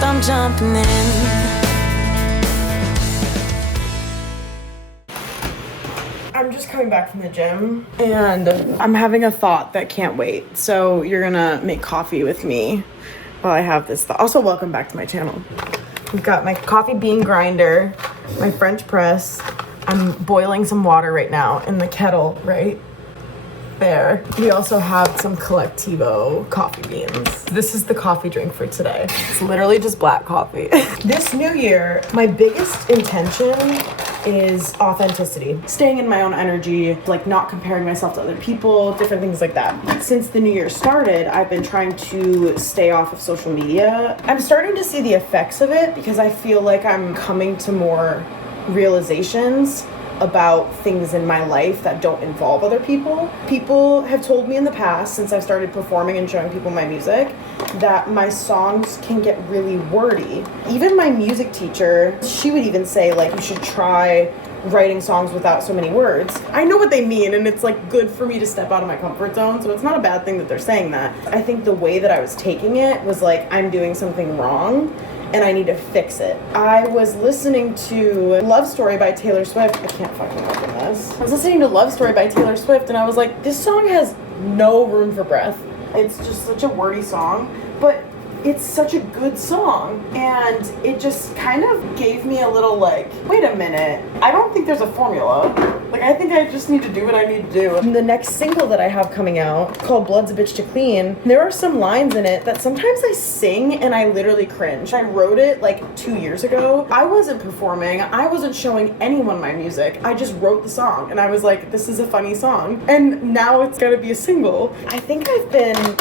first, I'm jumping in. I'm just coming back from the gym and I'm having a thought that can't wait. So you're gonna make coffee with me while I have this thought. Also, welcome back to my channel. We've got my coffee bean grinder, my French press. I'm boiling some water right now in the kettle right there. We also have some Collectivo coffee beans. This is the coffee drink for today. It's literally just black coffee. This new year, my biggest intention is authenticity. Staying in my own energy, like not comparing myself to other people, different things like that. Since the new year started, I've been trying to stay off of social media. I'm starting to see the effects of it because I feel like I'm coming to more realizations about things in my life that don't involve other people. People have told me in the past, since I've started performing and showing people my music, that my songs can get really wordy. Even my music teacher, she would even say, like, you should try writing songs without so many words. I know what they mean, and it's like good for me to step out of my comfort zone, so it's not a bad thing that they're saying that. I think the way that I was taking it was like, I'm doing something wrong and I need to fix it. I was listening to Love Story by Taylor Swift. I can't fucking open this. I was listening to Love Story by Taylor Swift and I was like, this song has no room for breath. It's just such a wordy song, but it's such a good song. And it just kind of gave me a little like, wait a minute, I don't think there's a formula. Like, I think I just need to do what I need to do. And the next single that I have coming out, called Blood's a Bitch to Clean, there are some lines in it that sometimes I sing and I literally cringe. I wrote it like 2 years ago. I wasn't performing. I wasn't showing anyone my music. I just wrote the song and I was like, this is a funny song. And now it's gonna be a single. I think I've been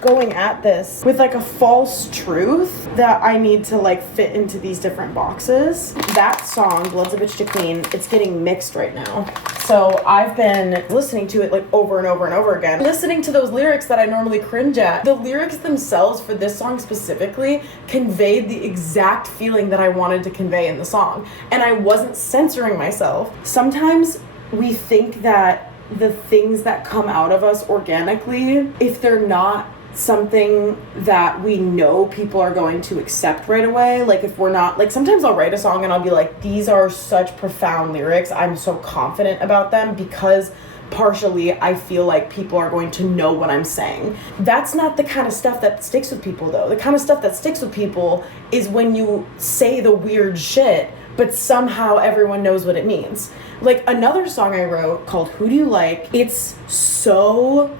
going at this with like a false truth that I need to like fit into these different boxes. That song, Blood's a Bitch to Clean, it's getting mixed right now. So I've been listening to it like over and over and over again. Listening to those lyrics that I normally cringe at. The lyrics themselves for this song specifically conveyed the exact feeling that I wanted to convey in the song. And I wasn't censoring myself. Sometimes we think that the things that come out of us organically, if they're not something that we know people are going to accept right away, like if we're not, like sometimes I'll write a song and I'll be like, these are such profound lyrics, I'm so confident about them because partially I feel like people are going to know what I'm saying. That's not the kind of stuff that sticks with people though. The kind of stuff that sticks with people is when you say the weird shit but somehow everyone knows what it means. Like another song I wrote called Who Do You Like? It's so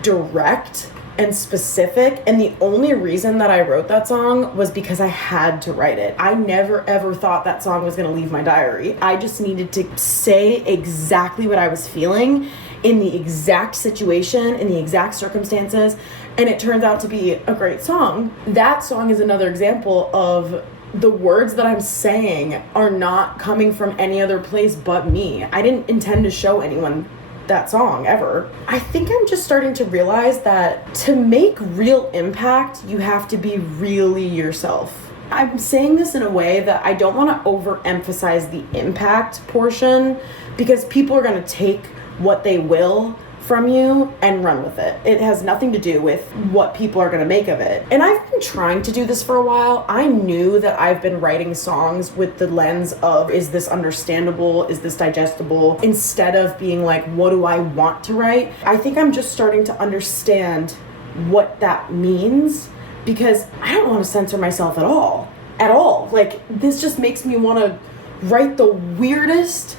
direct and specific, and the only reason that I wrote that song was because I had to write it. I never ever thought that song was gonna leave my diary. I just needed to say exactly what I was feeling in the exact situation, in the exact circumstances, and it turns out to be a great song. That song is another example of the words that I'm saying are not coming from any other place but me. I didn't intend to show anyone that song ever. I think I'm just starting to realize that to make real impact, you have to be really yourself. I'm saying this in a way that I don't want to overemphasize the impact portion because people are going to take what they will from you and run with it. It has nothing to do with what people are going to make of it. And I've been trying to do this for a while. I knew that I've been writing songs with the lens of, is this understandable? Is this digestible? Instead of being like, what do I want to write? I think I'm just starting to understand what that means because I don't want to censor myself at all. At all. Like, this just makes me want to write the weirdest,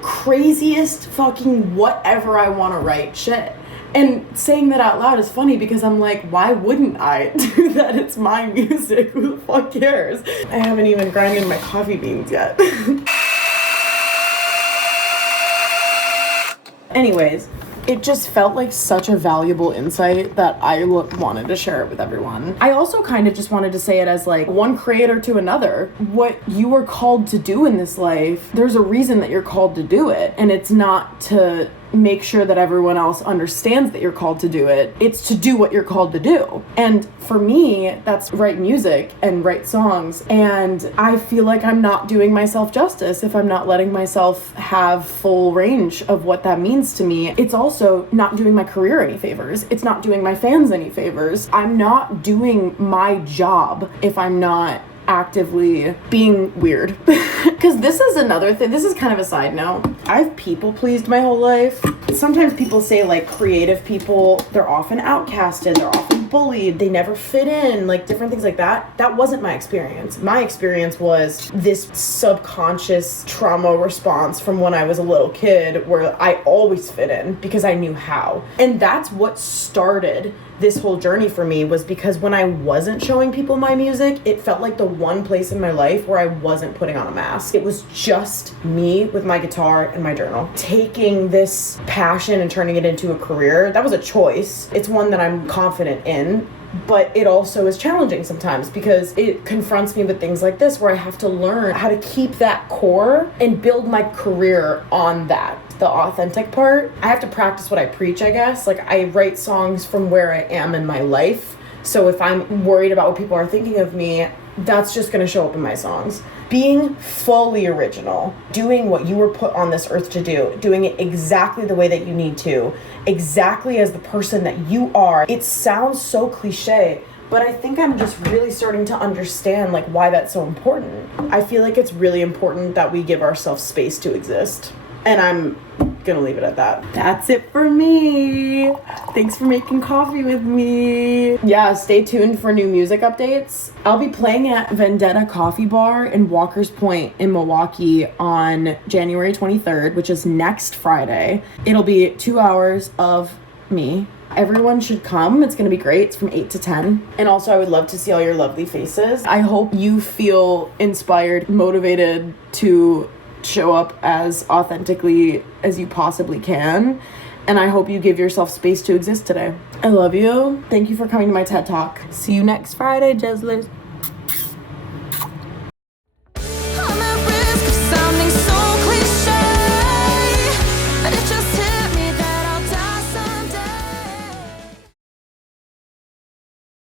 craziest fucking whatever I want to write shit. And saying that out loud is funny because I'm like, why wouldn't I do that? It's my music. Who the fuck cares? I haven't even grinded my coffee beans yet. Anyways, it just felt like such a valuable insight that I wanted to share it with everyone. I also kind of just wanted to say it as like one creator to another. What you are called to do in this life, there's a reason that you're called to do it. And it's not to make sure that everyone else understands that you're called to do it. It's to do what you're called to do. And for me, that's write music and write songs. And I feel like I'm not doing myself justice if I'm not letting myself have full range of what that means to me. It's also not doing my career any favors. It's not doing my fans any favors. I'm not doing my job if I'm not actively being weird. Because this is another thing. This is kind of a side note. I've people pleased my whole life. Sometimes people say like creative people, they're often outcasted, they're often bullied, they never fit in, like different things like that. That wasn't my experience. My experience was this subconscious trauma response from when I was a little kid where I always fit in because I knew how. And that's what started this whole journey for me, was because when I wasn't showing people my music, it felt like the one place in my life where I wasn't putting on a mask. It was just me with my guitar and my journal. Taking this passion and turning it into a career, that was a choice. It's one that I'm confident in, but it also is challenging sometimes because it confronts me with things like this where I have to learn how to keep that core and build my career on that. The authentic part, I have to practice what I preach, I guess. Like, I write songs from where I am in my life. So if I'm worried about what people are thinking of me, that's just going to show up in my songs. Being fully original, doing what you were put on this earth to do, doing it exactly the way that you need to, exactly as the person that you are. It sounds so cliche, but I think I'm just really starting to understand like why that's so important. I feel like it's really important that we give ourselves space to exist. And I'm gonna leave it at that. That's it for me. Thanks for making coffee with me. Yeah, stay tuned for new music updates. I'll be playing at Vendetta Coffee Bar in Walker's Point in Milwaukee on January 23rd, which is next Friday. It'll be 2 hours of me. Everyone should come. It's going to be great. It's from 8 to 10. And also, I would love to see all your lovely faces. I hope you feel inspired, motivated to show up as authentically as you possibly can. And I hope you give yourself space to exist today. I love you. Thank you for coming to my TED Talk. See you next Friday, Jezzlers.